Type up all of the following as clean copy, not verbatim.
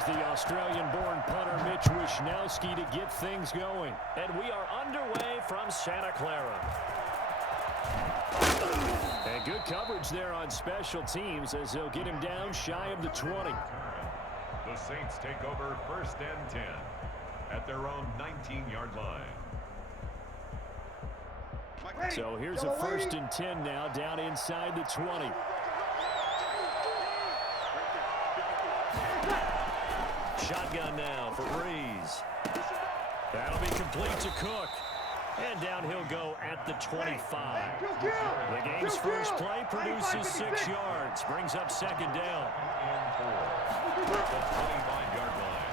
Here's the Australian-born punter Mitch Wishnowsky to get things going. And we are underway from Santa Clara. And good coverage there on special teams as they'll get him down shy of the 20. The Saints take over 1st and 10 at their own 19-yard line. So here's a 1st and 10 now down inside the 20. Shotgun now for Breeze. That'll be complete to Cook. And down he'll go at the 25. The game's first play produces 6 yards. Brings up 2nd down. The 25-yard line.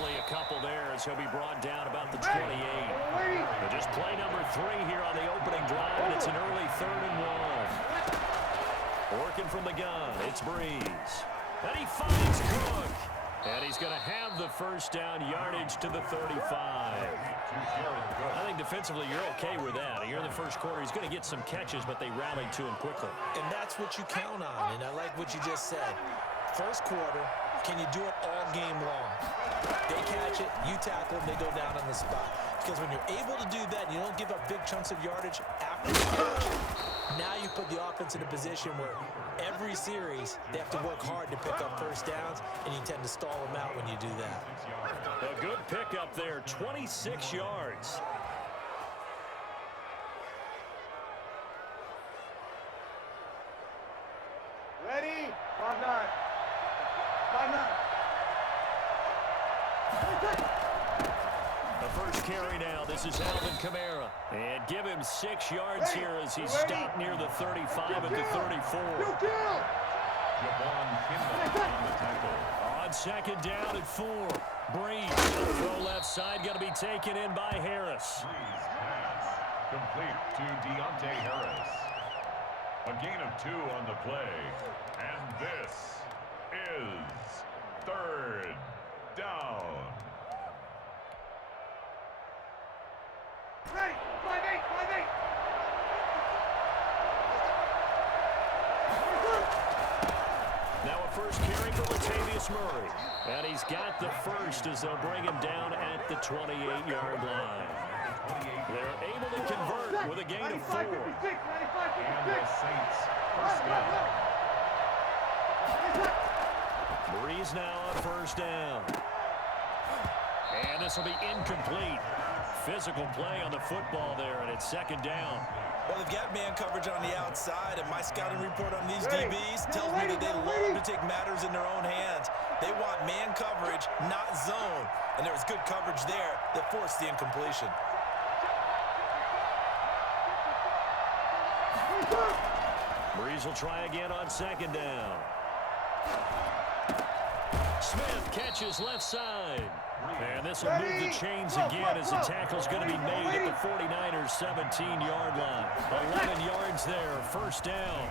Only a couple there as he'll be brought down about the 28. But just play number 3 here on the opening drive, and it's an early 3rd and 1. Working from the gun, it's Breeze. And he finds Cook. And he's going to have the 1st down, yardage to the 35. I think defensively you're okay with that. Here in the 1st quarter, he's going to get some catches, but they rallied to him quickly. And that's what you count on, and I like what you just said. 1st quarter, can you do it all game long? They catch it, you tackle them, they go down on the spot. Because when you're able to do that, you don't give up big chunks of yardage after the catch. Now you put the offense in a position where every series they have to work hard to pick up 1st downs, and you tend to stall them out when you do that. A good pickup there, 26 yards. Ready? 5-9. 5-9. The first carry now. This is Alvin Kamara. And give him 6 yards here as he's stopped near the 35 at the 34. On 2nd down at 4. Breeze. Throw left side. Going to be taken in by Harris. Breeze pass. Complete to Deontay Harris. A gain of 2 on the play. And this is 3rd down. Ready? 5-8. 5-8. Now a first carry for Latavius Murray. And he's got the 1st as they'll bring him down at the 28-yard line. They're able to convert with a gain of 4. And the Saints 1st down. Breeze now on 1st down. And this will be incomplete. Physical play on the football there, and it's 2nd down. Well, they've got man coverage on the outside, and my scouting report on these DBs tells me that they love to take matters in their own hands. They want man coverage, not zone. And there was good coverage there that forced the incompletion. Breeze will try again on 2nd down. Smith catches left side. And this will move the chains again as the tackle's going to be made at the 49ers' 17-yard line. 11 yards there, 1st down.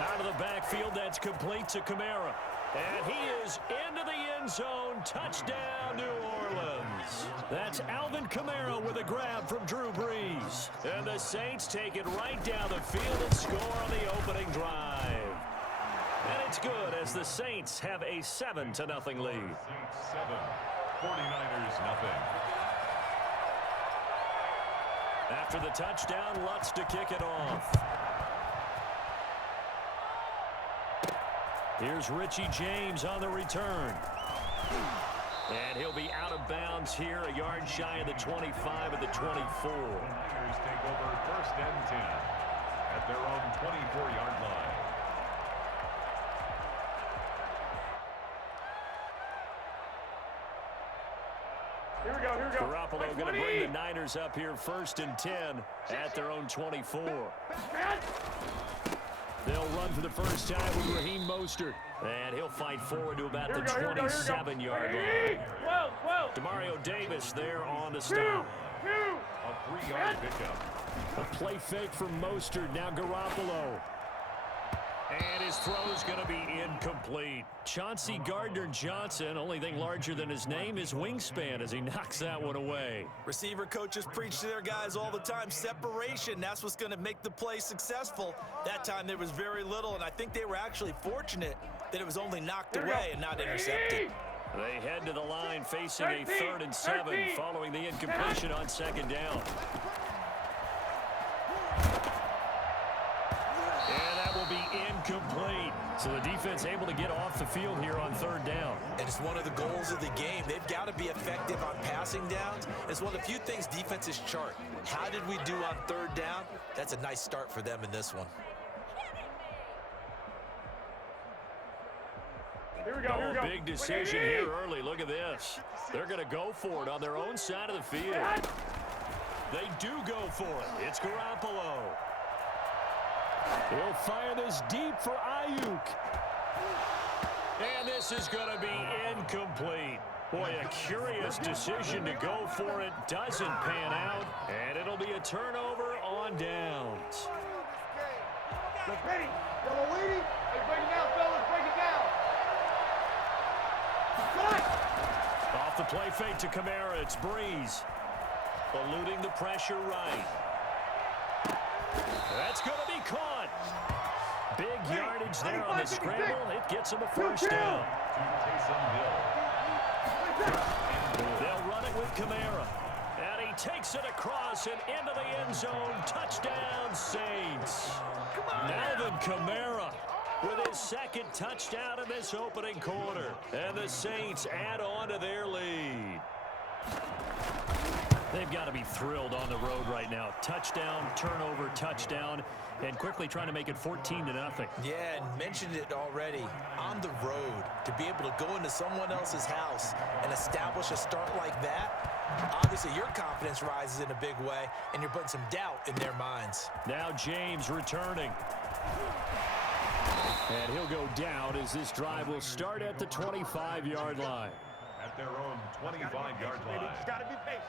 Out of the backfield, that's complete to Kamara. And he is into the end zone. Touchdown, New Orleans. That's Alvin Kamara with a grab from Drew Brees. And the Saints take it right down the field and score on the opening drive. And it's good as the Saints have a 7-0 lead. Saints 7, 49ers nothing. After the touchdown, Lutz to kick it off. Here's Richie James on the return. And he'll be out of bounds here, a yard shy of the 25 at the 24. Niners take over 1st and 10 at their own 24-yard line. Here we go. Garoppolo going to bring the Niners up here 1st and 10 at their own 24. They'll run for the first time with Raheem Mostert. And he'll fight forward to about the 27-yard line. Demario Davis there on the stop. A 3-yard pickup. A play fake from Mostert. Now Garoppolo. And his throw's going to be incomplete. Chauncey Gardner-Johnson, only thing larger than his name is wingspan as he knocks that one away. Receiver coaches preach to their guys all the time. Separation, that's what's going to make the play successful. That time there was very little, and I think they were actually fortunate that it was only knocked away and not intercepted. They head to the line facing a 3rd and 7 following the incompletion on 2nd down. And that will be incomplete. So the defense able to get off the field here on 3rd down. And it's one of the goals of the game. They've got to be effective on passing downs. It's one of the few things defenses chart. How did we do on 3rd down? That's a nice start for them in this one. Here we go, here we go. Big decision here early. Look at this. They're going to go for it on their own side of the field. They do go for it. It's Garoppolo. He'll fire this deep for Ayuk. And this is going to be incomplete. Boy, a curious decision to go for it. Doesn't pan out. And it'll be a turnover on downs. Look, ready. Yellow lady. Hey, break it down, fellas. Break it down. Off the play fake to Kamara. It's Breeze. Eluding the pressure right. That's going to be caught. Big yardage there on the scramble. It gets him a 1st down. They'll run it with Kamara. And he takes it across and into the end zone. Touchdown, Saints. Alvin Kamara with his 2nd touchdown in this opening quarter. And the Saints add on to their lead. They've got to be thrilled on the road right now. Touchdown, turnover, touchdown, and quickly trying to make it 14-0. Yeah, and mentioned it already. On the road, to be able to go into someone else's house and establish a start like that, obviously your confidence rises in a big way, and you're putting some doubt in their minds. Now James returning. And he'll go down as this drive will start at the 25-yard line. At their own 25-yard line. Just got to be patient.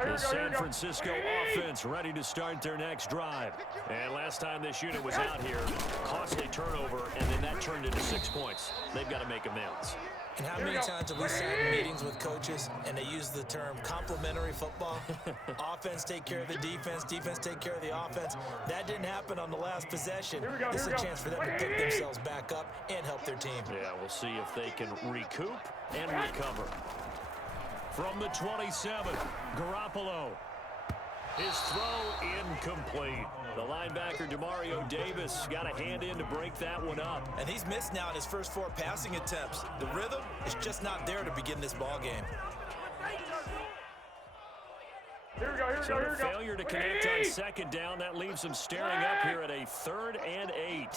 The San Francisco offense ready to start their next drive. And last time this unit was out here, costly turnover, and then that turned into 6 points. They've got to make amends. And how many times have we sat in meetings with coaches and they use the term complementary football? Offense take care of the defense, defense take care of the offense. That didn't happen on the last possession. This is a chance for them to pick themselves back up and help their team. Yeah, we'll see if they can recoup and recover. From the 27, Garoppolo. His throw incomplete. The linebacker, Demario Davis, got a hand in to break that one up. And he's missed now in his first 4 passing attempts. The rhythm is just not there to begin this ball game. Here we go, here we So go, here we the go. failure to connect on 2nd down, that leaves them staring up here at a 3rd and 8.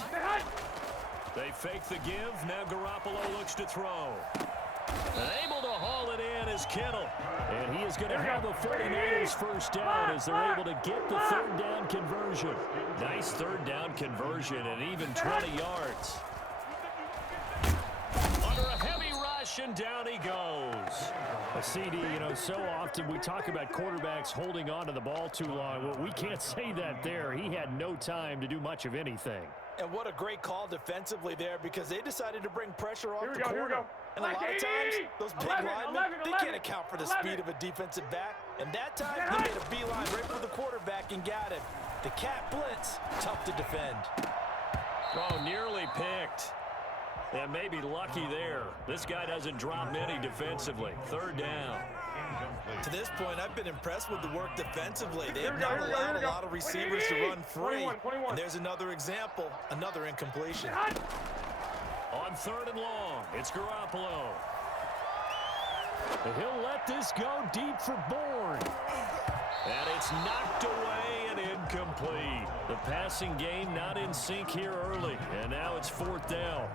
They fake the give. Now Garoppolo looks to throw. Able to haul it in is Kittle. And he is going to have the 49ers first down as they're able to get the 3rd down conversion. Nice 3rd down conversion and even 20 yards. Under a heavy rush and down he goes. A CD, you know, so often we talk about quarterbacks holding on to the ball too long. Well, we can't say that there. He had no time to do much of anything. And what a great call defensively there because they decided to bring pressure off Here we the go, here we corner. go. And a lot of times, those big 11, linemen, they 11. can't account for the speed of a defensive back. And that time, he made a beeline right for the quarterback and got him. The cat blitz, tough to defend. Oh, nearly picked. And maybe lucky there. This guy doesn't drop many defensively. 3rd down. To this point, I've been impressed with the work defensively. They have not allowed a lot of receivers to run free. 21. And there's another example, another incompletion. On 3rd and long, it's Garoppolo. And he'll let this go deep for Bourne. And it's knocked away and incomplete. The passing game not in sync here early. And now it's 4th down.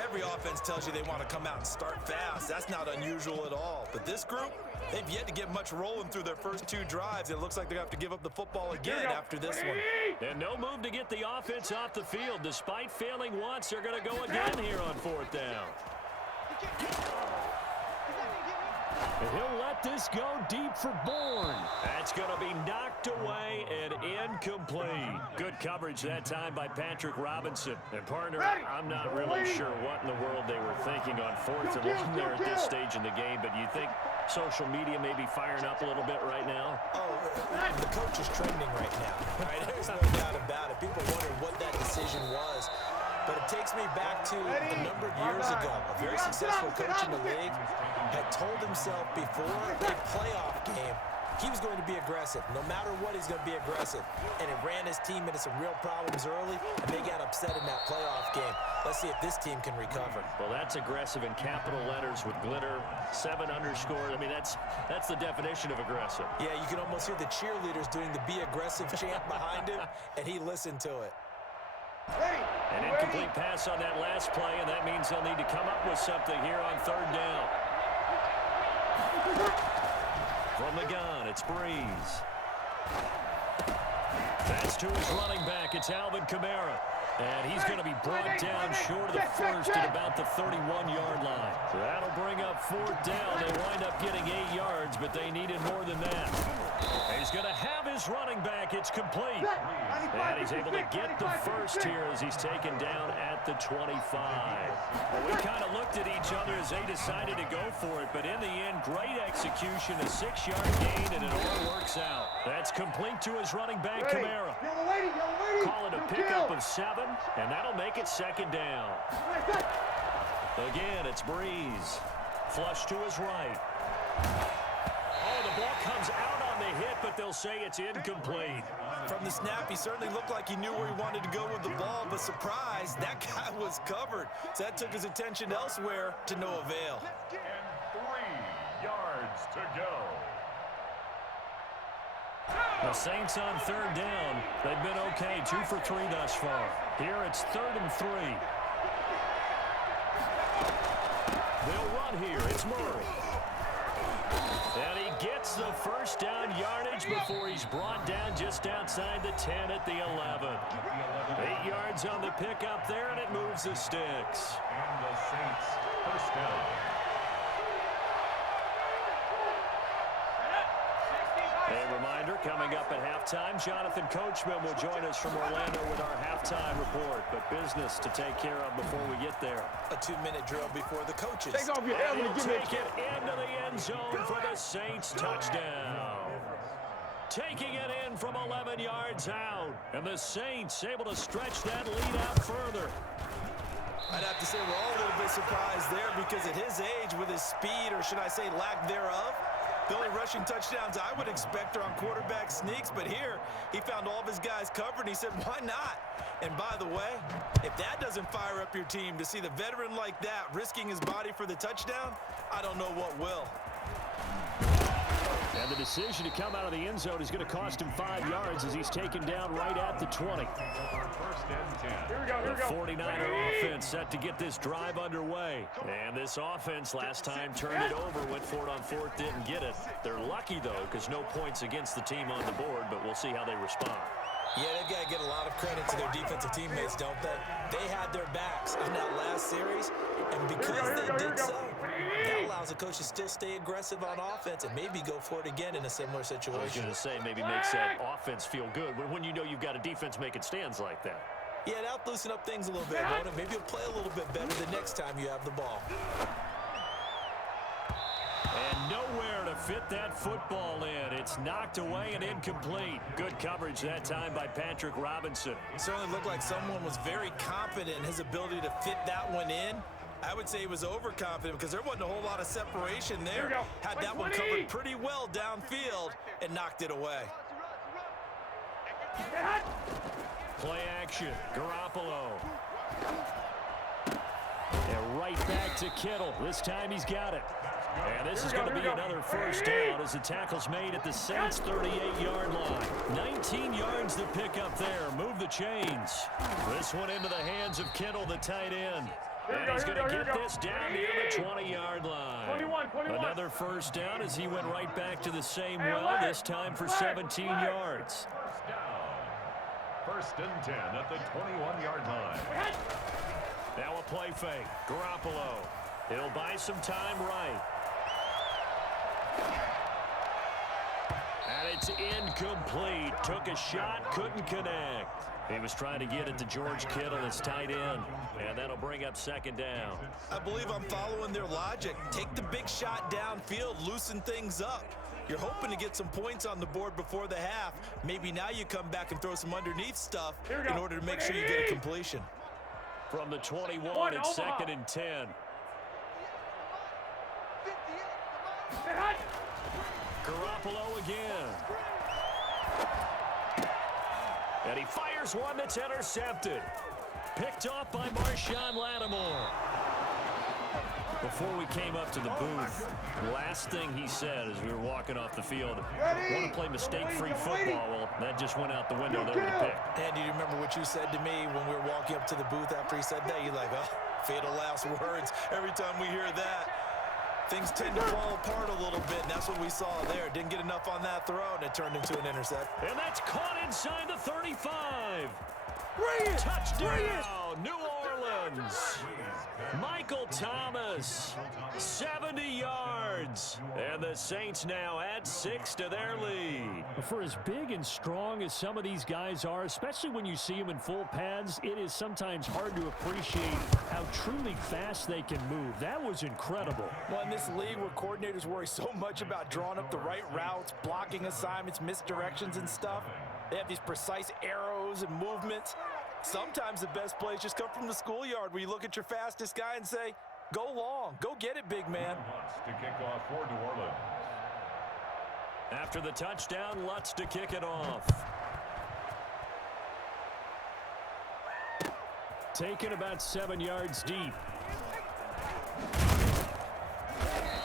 Every offense tells you they want to come out and start fast. That's not unusual at all. But this group, they've yet to get much rolling through their first 2 drives. It looks like they're going to have to give up the football again after this one. And no move to get the offense off the field. Despite failing once, they're going to go again here on 4th down. And he'll let this go deep for Bourne. That's going to be knocked away and incomplete. Good coverage that time by Patrick Robinson. And partner, I'm not really sure what in the world they were thinking on 4th and 1 there at this stage in the game, but you think social media may be firing up a little bit right now? Oh, the coach is trending right now. Right? There's no doubt about it. People wonder what that decision was. But it takes me back to a number of years ago. A very successful coach in the league had told himself before a playoff game he was going to be aggressive. No matter what, he's going to be aggressive. And it ran his team into some real problems early, and they got upset in that playoff game. Let's see if this team can recover. Well, that's aggressive in capital letters with glitter, 7 underscores. I mean, that's the definition of aggressive. Yeah, you can almost hear the cheerleaders doing the be aggressive chant behind him, and he listened to it. An incomplete pass on that last play, and that means they'll need to come up with something here on 3rd down. From the gun, it's Breeze. That's to his running back. It's Alvin Kamara. And he's going to be brought down short of the first at about the 31-yard line. That'll bring up 4th down. They wind up getting 8 yards, but they needed more than that. He's going to have his running back. It's complete. And he's able to get the first here as he's taken down at the 25. Well, we kind of looked at each other as they decided to go for it, but in the end, great execution, a 6-yard gain, and it all works out. That's complete to his running back, Kamara. Call it a pickup of 7, and that'll make it 2nd down. Again, it's Breeze. Flush to his right. Oh, the ball comes out on the hit, but they'll say it's incomplete. From the snap, he certainly looked like he knew where he wanted to go with the ball, but surprise, that guy was covered. So that took his attention elsewhere to no avail. And 3 yards to go. The Saints on 3rd down. They've been okay, 2 for 3 thus far. Here it's 3rd and 3. They'll run here. It's Murray. And he gets the first down yardage before he's brought down just outside the 10 at the 11. 8 yards on the pickup there, and it moves the sticks. And the Saints first down. A reminder, coming up at halftime, Jonathan Coachman will join us from Orlando with our halftime report. But business to take care of before we get there. A 2-minute drill before the coaches. Take off your helmet and give me Take it into the end zone for the Saints touchdown. Taking it in from 11 yards out. And the Saints able to stretch that lead out further. I'd have to say we're all a little bit surprised there because at his age, with his speed, or should I say lack thereof, the only rushing touchdowns I would expect are on quarterback sneaks, but here he found all of his guys covered, and he said, why not? And by the way, if that doesn't fire up your team to see the veteran like that risking his body for the touchdown, I don't know what will. And the decision to come out of the end zone is going to cost him 5 yards as he's taken down right at the 20. First and 10. Here we go. The 49er offense set to get this drive underway. And this offense last time turned it over, went for it on 4th, didn't get it. They're lucky, though, because no points against the team on the board, but we'll see how they respond. Yeah, they've got to get a lot of credit to their defensive teammates, don't they? They had their backs in that last series, and because they did so, that allows the coach to still stay aggressive on offense and maybe go for it again in a similar I was situation. going to say, maybe makes that offense feel good when you know you've got a defense making stands like that. Yeah, that'll loosen up things a little bit, won't it? Maybe you'll play a little bit better the next time you have the ball. And nowhere to fit that football in. It's knocked away and incomplete. Good coverage that time by Patrick Robinson. It certainly looked like someone was very confident in his ability to fit that one in. I would say he was overconfident because there wasn't a whole lot of separation there. Had that one covered pretty well downfield and knocked it away. Play action. Garoppolo. And right back to Kittle. This time he's got it. And this is going to be another first down as the tackle's made at the Saints' 38-yard line. 19 yards to pick up there. Move the chains. This one into the hands of Kittle, the tight end. And he's going to get this down near the 20-yard line. 21. Another first down as he went right back to the same well, this time for 17 yards. First and 10 at the 21-yard line. Now a play fake. Garoppolo. He'll buy some time right. And it's incomplete. Took a shot, couldn't connect. He was trying to get it to George Kittle, his tight end, and that'll bring up second down. I believe I'm following their logic. Take the big shot downfield, loosen things up. You're hoping to get some points on the board before the half. Maybe now you come back and throw some underneath stuff in order to make sure you get a completion. From the 21, it's second and 10. Garoppolo again. And he fires one that's intercepted. Picked off by Marshawn Lattimore. Before we came up to the booth, the last thing he said as we were walking off the field, want to play mistake-free football. Well, that just went out the window there with the pick. And do you remember what you said to me when we were walking up to the booth after he said that? You're like, oh, fatal last words. Every time we hear that, things tend to fall apart a little bit, and that's what we saw there. Didn't get enough on that throw, and it turned into an intercept. And that's caught inside the 35. Brilliant! Touchdown, New Orleans. Michael Thomas, 70 yards. And the Saints now add 6 to their lead. For as big and strong as some of these guys are, especially when you see them in full pads, it is sometimes hard to appreciate how truly fast they can move. That was incredible. Well, in this league where coordinators worry so much about drawing up the right routes, blocking assignments, misdirections and stuff, they have these precise arrows and movements. Sometimes the best plays just come from the schoolyard where you look at your fastest guy and say, go long, go get it, big man. To kick off for New Orleans. After the touchdown, Lutz to kick it off. Taken about 7 yards deep.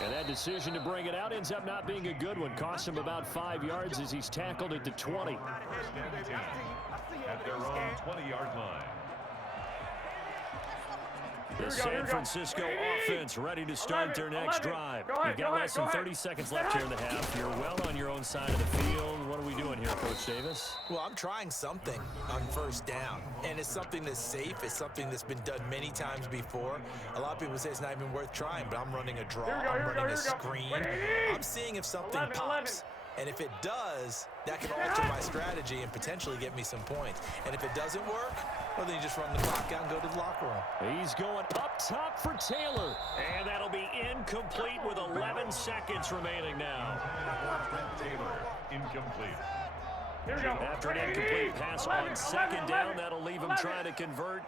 And that decision to bring it out ends up not being a good one. Cost him about 5 yards as he's tackled at the 20. At their own 20-yard line. The San Francisco offense ready to start their next drive. You've got less than 30 seconds left here in the half. You're well on your own side of the field. What are we doing here, Coach Davis? Well, I'm trying something on first down, and it's something that's safe. It's something that's been done many times before. A lot of people say it's not even worth trying, but I'm running a draw. I'm running a screen. I'm seeing if something pops. And if it does, that can alter my strategy and potentially get me some points. And if it doesn't work, well, then you just run the clock out and go to the locker room. He's going up top for Taylor. And that'll be incomplete with 11 seconds remaining now. Taylor, incomplete. After an incomplete pass on second down, that'll leave him trying to convert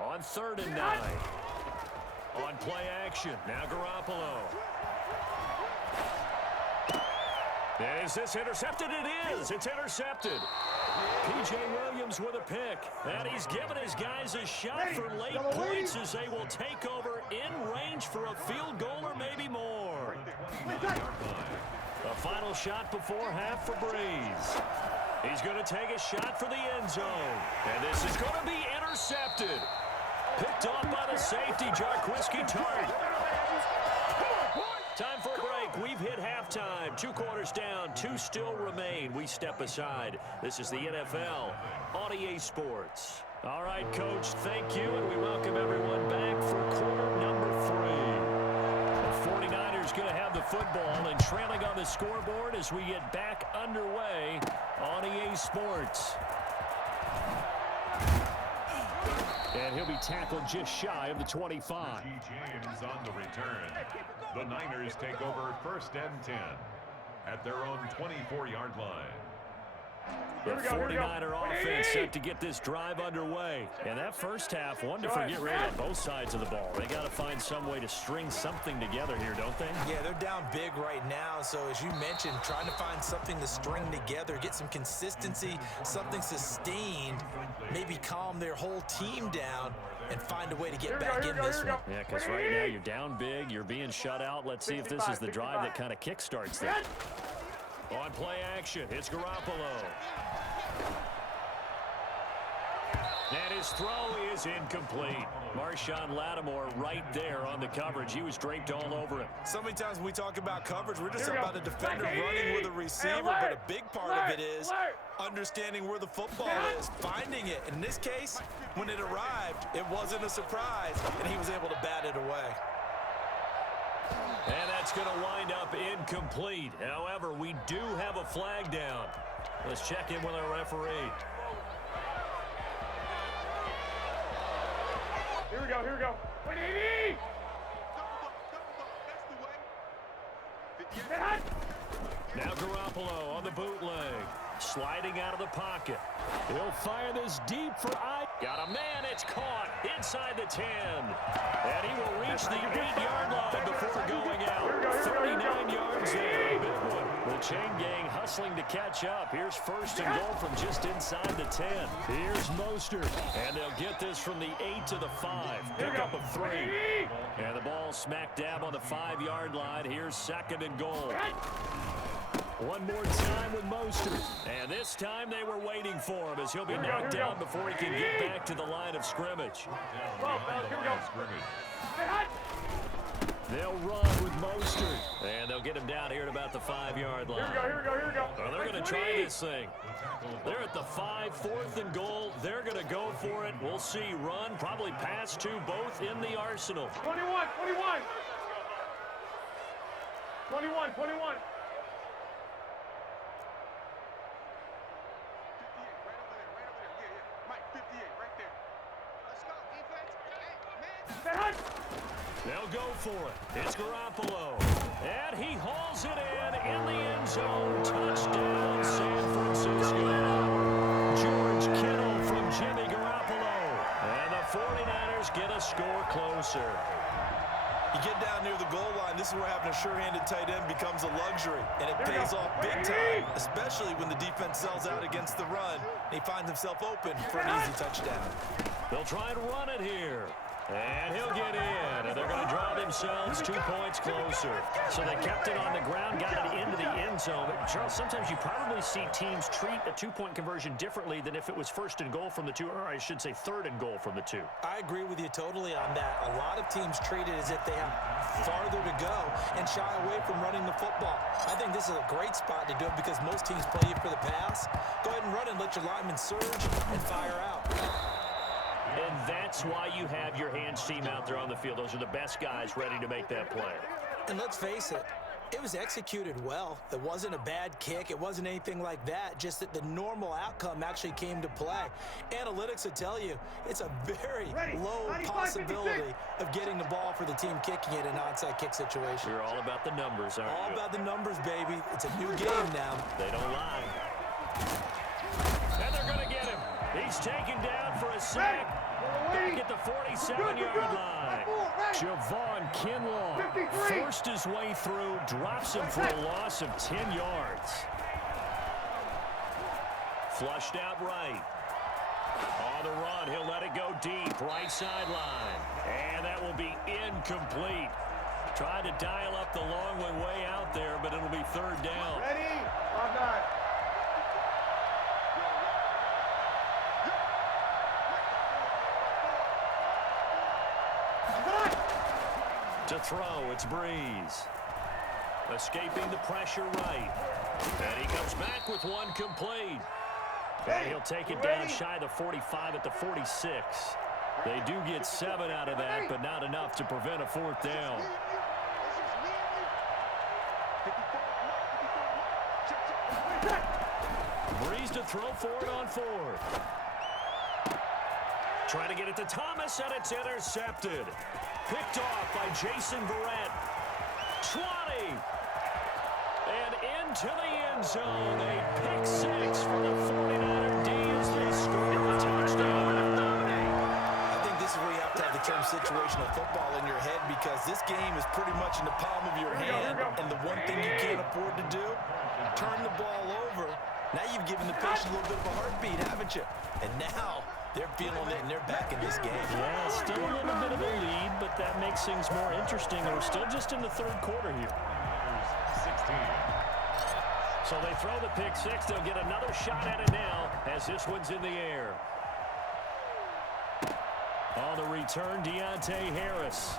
on 3rd and 9. On play action, now Garoppolo. Is this intercepted? It is. It's intercepted. P.J. Williams with a pick. And he's given his guys a shot for late points as they will take over in range for a field goal or maybe more. A final shot before half for Breeze. He's going to take a shot for the end zone. And this is going to be intercepted. Picked off by the safety, Jarquiski Tart. Time for a break. We've hit halftime. 2 quarters down. 2 still remain. We step aside. This is the NFL on EA Sports. All right, Coach, thank you, and we welcome everyone back for quarter number 3. The 49ers going to have the football and trailing on the scoreboard as we get back underway on EA Sports. And he'll be tackled just shy of the 25. James on the return. The Niners take over 1st and 10 at their own 24-yard line. The 49er offense set to get this drive underway. And that first half, one to forget really on both sides of the ball. They got to find some way to string something together here, don't they? Yeah, they're down big right now. So as you mentioned, trying to find something to string together, get some consistency, something sustained, maybe calm their whole team down and find a way to get back in this one. Yeah, because right now you're down big, you're being shut out. Let's see if this is the drive that kind of kickstarts that. On play action, it's Garoppolo. And his throw is incomplete. Marshawn Lattimore right there on the coverage. He was draped all over him. So many times when we talk about coverage, we're just talking about a defender running with a receiver, but a big part of it is understanding where the football is, finding it. In this case, when it arrived, it wasn't a surprise, and he was able to bat it away. And that's going to wind up incomplete. However, we do have a flag down. Let's check in with our referee. Here we go, here we go. 180! Now Garoppolo on the bootleg. Sliding out of the pocket. He'll fire this deep for I. Got a man, it's caught inside the 10. And he will reach the 8-yard line before going out. 39 yards there, a big one. The chain gang hustling to catch up. Here's first and goal from just inside the 10. Here's Mostert. And they'll get this from the 8 to the 5. Pickup of 3. And the ball smack dab on the 5-yard line. Here's second and goal. One more time with Mostert. And this time they were waiting for him as he'll be knocked down before he can get back to the line of scrimmage. They'll run with Mostert. And they'll get him down here at about the 5-yard line. Here we go. Well, they're going to try this thing. They're at the 5, 4th and goal. They're going to go for it. We'll see. Run, probably pass to both in the arsenal. 21. They'll go for it. It's Garoppolo. And he hauls it in the end zone. Touchdown, San Francisco. George Kittle from Jimmy Garoppolo. And the 49ers get a score closer. You get down near the goal line, this is where having a sure-handed tight end becomes a luxury, and it pays off big time, especially when the defense sells out against the run, and he finds himself open for an easy touchdown. They'll try and run it here. And he'll get in, and they're going to draw themselves 2 points closer. So they kept it on the ground, got it into the end zone. But Charles, sometimes you probably see teams treat a 2-point conversion differently than if it was first and goal from the 2, or I should say third and goal from the 2. I agree with you totally on that. A lot of teams treat it as if they have farther to go and shy away from running the football. I think this is a great spot to do it because most teams play you for the pass. Go ahead and run and let your linemen surge and fire out. And that's why you have your hands team out there on the field. Those are the best guys ready to make that play. And let's face it, it was executed well. It wasn't a bad kick. It wasn't anything like that. Just that the normal outcome actually came to play. Analytics will tell you it's a very low possibility of getting the ball for the team kicking it in an onside kick situation. You're all about the numbers, aren't you? All about the numbers, baby. It's a new game now. They don't lie. And they're going to get him. He's taken down for a sack. Back at the 47-yard line. Javon Kinlaw forced his way through, drops him for a loss of 10 yards. Flushed out right. On the run, he'll let it go deep, right sideline. And that will be incomplete. Tried to dial up the long way out there, but it'll be third down. Ready? I'm not. To throw, it's Breeze. Escaping the pressure right. And he comes back with one complete. And he'll take it down shy of the 45 at the 46. They do get 7 out of that, but not enough to prevent a fourth down. Breeze to throw for it on 4th. Trying to get it to Thomas, and it's intercepted. Picked off by Jason Verrett. 20. And into the end zone. A pick 6 for the 49er D as they score a touchdown. I think this is where you have to have the term situational football in your head because this game is pretty much in the palm of your hand. And the one thing you can't afford to do, turn the ball over. Now you've given the patient a little bit of a heartbeat, haven't you? And now they're feeling it, and they're back in this game. Yeah, still a little bit of a lead, but that makes things more interesting. And we're still just in the third quarter here. 16. So they throw the pick 6. They'll get another shot at it now as this one's in the air. On the return, Deontay Harris.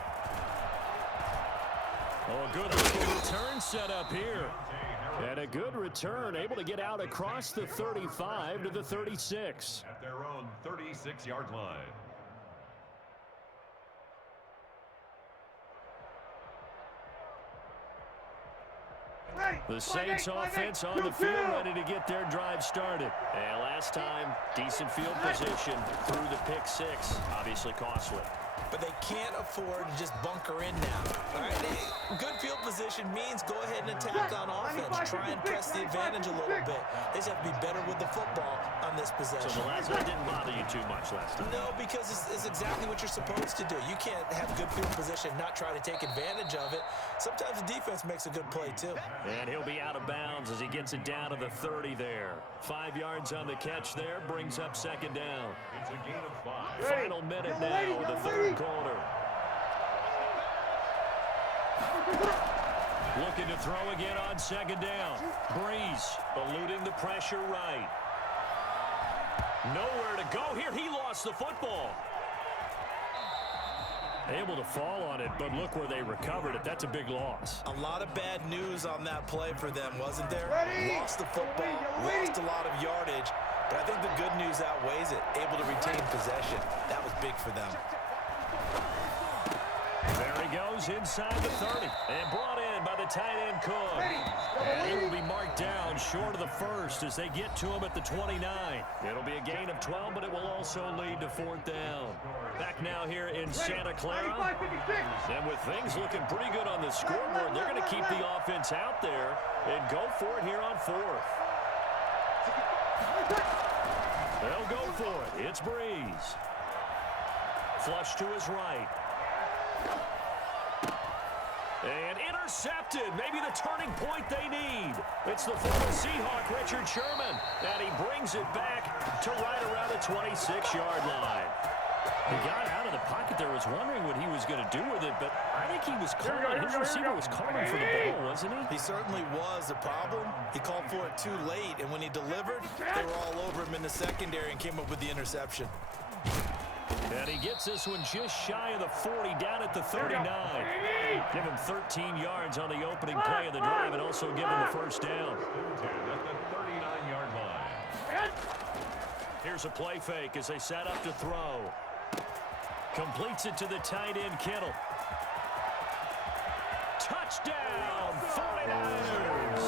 Oh, a good return set up here. And a good return, able to get out across the 35 to the 36. At their own 36-yard line. The Saints offense on the field, ready to get their drive started. And last time, decent field position through the pick six. Obviously costly. But they can't afford to just bunker in now. All right, good field position means go ahead and attack on offense. Try and press the advantage a little bit. They just have to be better with the football on this possession. So the last one didn't bother you too much last time? No, because it's exactly what you're supposed to do. You can't have good field position, not try to take advantage of it. Sometimes the defense makes a good play, too. And he'll be out of bounds as he gets it down to the 30 there. 5 yards on the catch there, brings up second down. It's a gain of 5. Final minute now, the third quarter. Looking to throw again on second down. Breeze eluding the pressure right. Nowhere to go here. He lost the football. Able to fall on it, but look where they recovered it. That's a big loss. A lot of bad news on that play for them, wasn't there? Lost the football, lost a lot of yardage, but I think the good news outweighs it. Able to retain possession. That was big for them. There he goes inside the 30 and brought in by the tight end Cook. And he will be marked down short of the first as they get to him at the 29. It'll be a gain of 12, but it will also lead to fourth down. Back now here in Santa Clara. And with things looking pretty good on the scoreboard, they're going to keep the offense out there and go for it here on fourth. They'll go for it. It's Breeze. Flush to his right. And intercepted. Maybe the turning point they need. It's the former Seahawk, Richard Sherman. And he brings it back to right around the 26-yard line. He got out of the pocket there, was wondering what he was going to do with it, but I think he was calling. His receiver was calling for the ball, wasn't he? He certainly was. The problem, he called for it too late, and when he delivered, they were all over him in the secondary and came up with the interception. And he gets this one just shy of the 40, down at the 39. Give him 13 yards on the opening play of the drive and also give him the first down. At the 39-yard line. Here's a play fake as they set up to throw. Completes it to the tight end, Kittle. Touchdown, 49ers!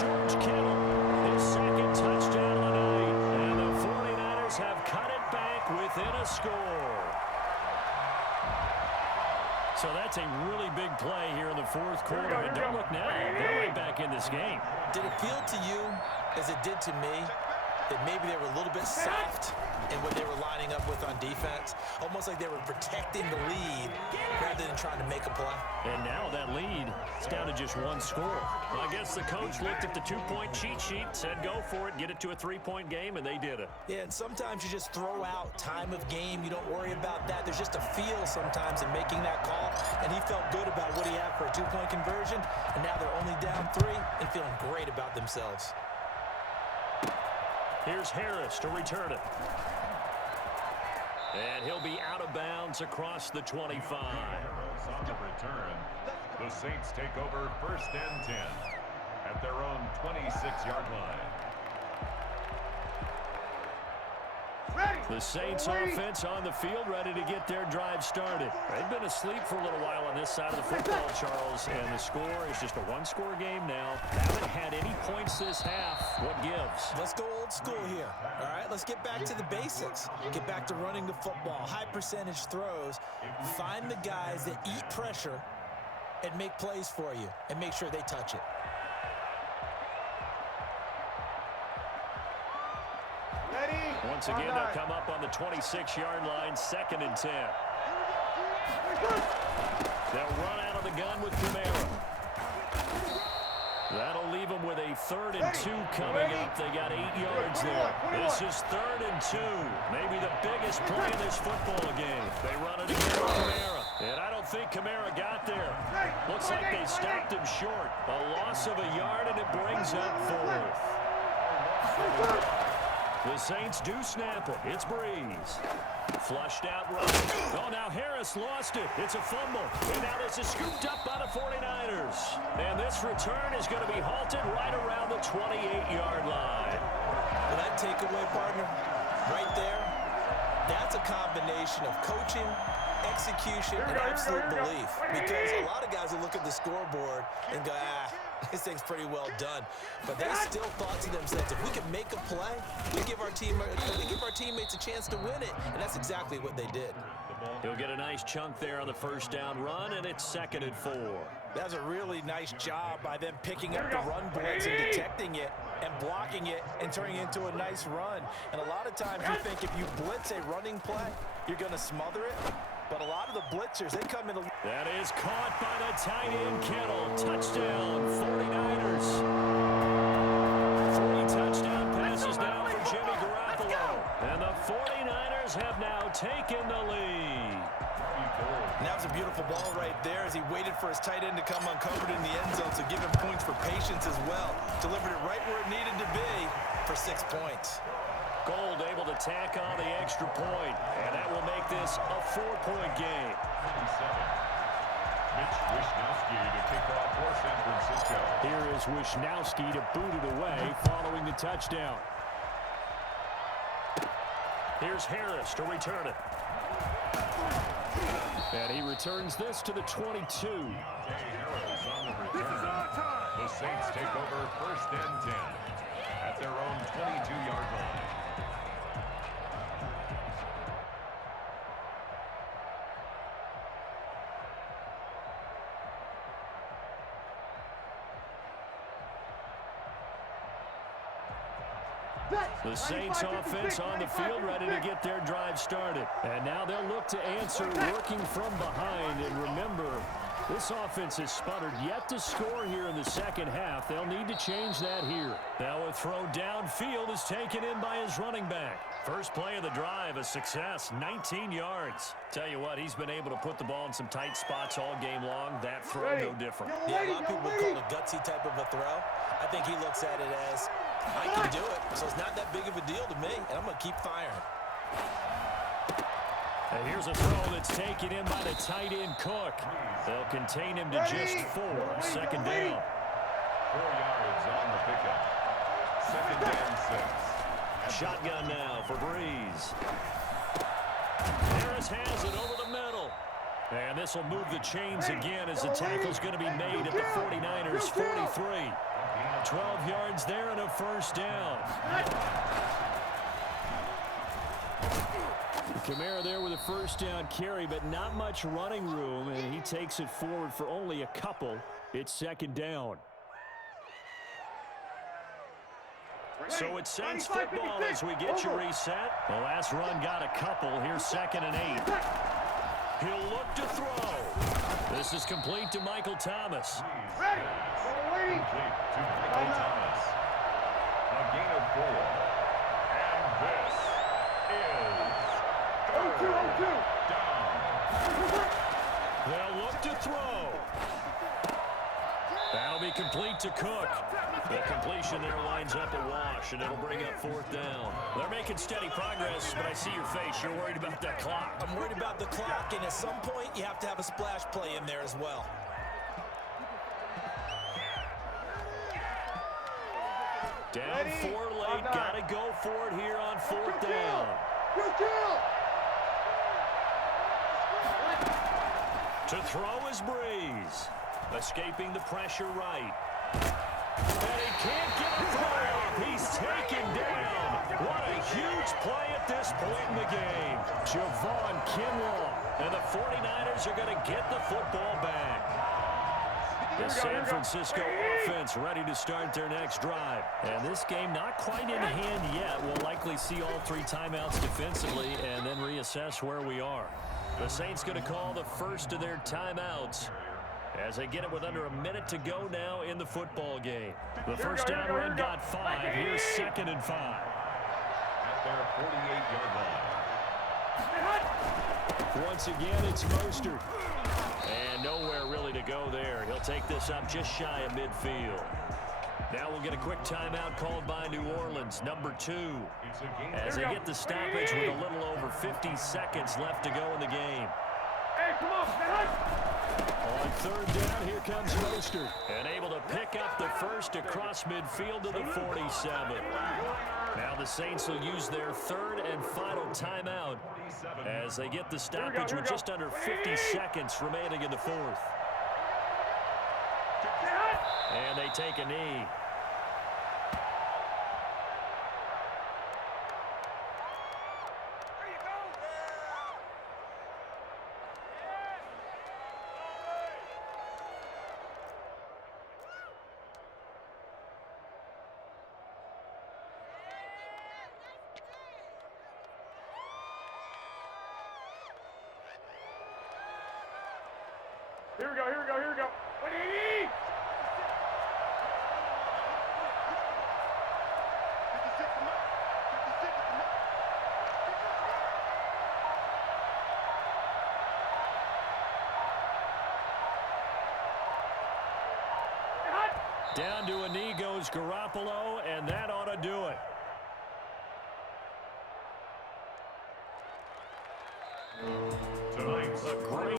George Kittle, his second touchdown of the night. And the 49ers have cut it back within a score. So that's a really big play here in the fourth quarter. And don't look now, they're right back in this game. Did it feel to you, as it did to me, that maybe they were a little bit soft in what they were lining up with on defense? Almost like they were protecting the lead rather than trying to make a play. And now that lead is down to just one score. Well, I guess the coach looked at the two-point cheat sheet, said go for it, get it to a three-point game, and they did it. Yeah, and sometimes you just throw out time of game. You don't worry about that. There's just a feel sometimes in making that call, and he felt good about what he had for a two-point conversion, and now they're only down 3 and feeling great about themselves. Here's Harris to return it. And he'll be out of bounds across the 25. On the return, the Saints take over first and 10 at their own 26-yard line. The Saints offense on the field, ready to get their drive started. They've been asleep for a little while on this side of the football, Charles, and the score is just a one-score game now. Haven't had any points this half. What gives? Let's go old school here. All right, let's get back to the basics. Get back to running the football, high percentage throws. Find the guys that eat pressure and make plays for you and make sure they touch it. Once again, they'll come up on the 26-yard line, second and 10. They'll run out of the gun with Camara. That'll leave them with a 3rd and 2 coming up. They got 8 yards there. This is 3rd and 2. Maybe the biggest play in this football game. They run it again with Camara. And I don't think Camara got there. Looks like they stopped him short. A loss of a yard, and it brings up 4th. The Saints do snap it. It's Breeze. Flushed out right. Oh, now Harris lost it. It's a fumble. And now this is scooped up by the 49ers. And this return is going to be halted right around the 28-yard line. Well, that takeaway, partner, right there, that's a combination of coaching, execution, and absolute belief. Because a lot of guys will look at the scoreboard and go, This thing's pretty well done. But they still thought to themselves, if we can make a play, we give our teammates a chance to win it. And that's exactly what they did. He'll get a nice chunk there on the first down run, and it's 2nd and 4. That's a really nice job by them picking up the run blitz and detecting it and blocking it and turning it into a nice run. And a lot of times you think if you blitz a running play, you're going to smother it. But a lot of the blitzers, they come in. That is caught by the tight end, Kittle. Touchdown, 49ers. 3 touchdown passes now for Jimmy Garoppolo. And the 49ers have now taken the lead. And that was a beautiful ball right there as he waited for his tight end to come uncovered in the end zone to give him points for patience as well. Delivered it right where it needed to be for 6 points. Gold able to tack on the extra point, and that will make this a 4-point game. Mitch Wishnowsky to kick off for San Francisco. Here is Wishnowsky to boot it away following the touchdown. Here's Harris to return it. And he returns this to the 22. Harris on the return. The Saints take over 1st and 10 at their own 22-yard line. The Saints offense on the field ready to get their drive started. And now they'll look to answer working from behind. And remember, this offense has sputtered yet to score here in the second half. They'll need to change that here. Now a throw downfield is taken in by his running back. First play of the drive, a success, 19 yards. Tell you what, he's been able to put the ball in some tight spots all game long. That throw, no different. Yeah, a lot of people would call it a gutsy type of a throw. I think he looks at it as, I can do it, so it's not that big of a deal to me, and I'm going to keep firing. And here's a throw that's taken in by the tight end Cook. They'll contain him to just 4. 2nd down. 4 yards on the pickup. 2nd and 6. Shotgun now for Breeze. Harris has it over the middle. And this will move the chains again as the tackle's going to be made at the 49ers 43. 12 yards there and a 1st down. Kamara there with a 1st down carry, but not much running room, and he takes it forward for only a couple. It's 2nd down. So it's Saints football as we get you reset. The last run got a couple. Here's 2nd and 8. He'll look to throw. This is complete to Michael Thomas. Ready. Complete to Michael Thomas. A gain of 4. And this is 3rd down. They'll look to throw. That'll be complete to Cook. The completion there lines up a wash, and it'll bring up 4th down. They're making steady progress, but I see your face. You're worried about that clock. I'm worried about the clock, and at some point, you have to have a splash play in there as well. Down 4 late. Got to go for it here on 4th down. To throw is Breeze. Escaping the pressure right. And he can't get a throw off. He's taken down. What a huge play at this point in the game. Javon Kinlaw. And the 49ers are going to get the football back. The San Francisco offense ready to start their next drive. And this game not quite in hand yet. We'll likely see all 3 timeouts defensively and then reassess where we are. The Saints going to call the first of their timeouts as they get it with under a minute to go now in the football game. The first down run got 5. Here's 2nd and 5. At their 48-yard line. Once again, it's Mostert. And nowhere really to go there. He'll take this up just shy of midfield. Now we'll get a quick timeout called by New Orleans, number 2. As they get the stoppage with a little over 50 seconds left to go in the game. Hey, come on, man. On 3rd down, here comes Mostert. And able to pick up the first across midfield to the 47. Now the Saints will use their 3rd and final timeout as they get the stoppage with just under 50 seconds remaining in the 4th. And they take a knee. Here we go, here we go, here we go. 180! Down to a knee goes Garoppolo, and that ought to do it. Tonight's A great